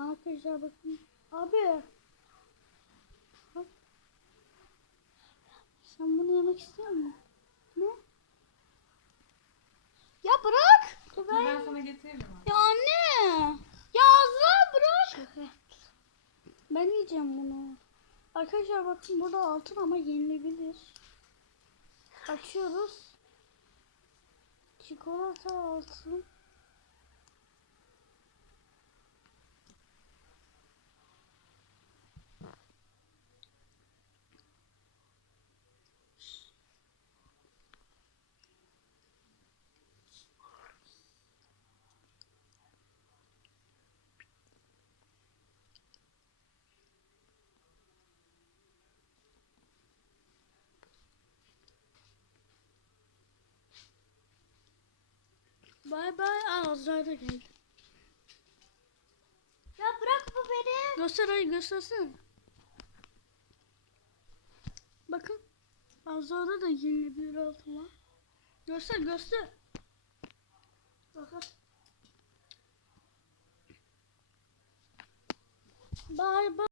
Arkadaşlar bakın. Abi. Bak. Sen bunu yemek istiyor musun? Ne? Ya bırak. Dur ben... ben sana getiririm abi. Ya anne. Ya Azra bırak. Ben yiyeceğim bunu. Arkadaşlar bakın burada altın ama yenilebilir. Açıyoruz. Çikolata altın. Bay bay. Aa Azra da geldi. Ya bırak bu beni. Göster hayır göstersene. Bakın. Azra'da da yenilebilir altın var. Göster göster. Bakın. Bay bay.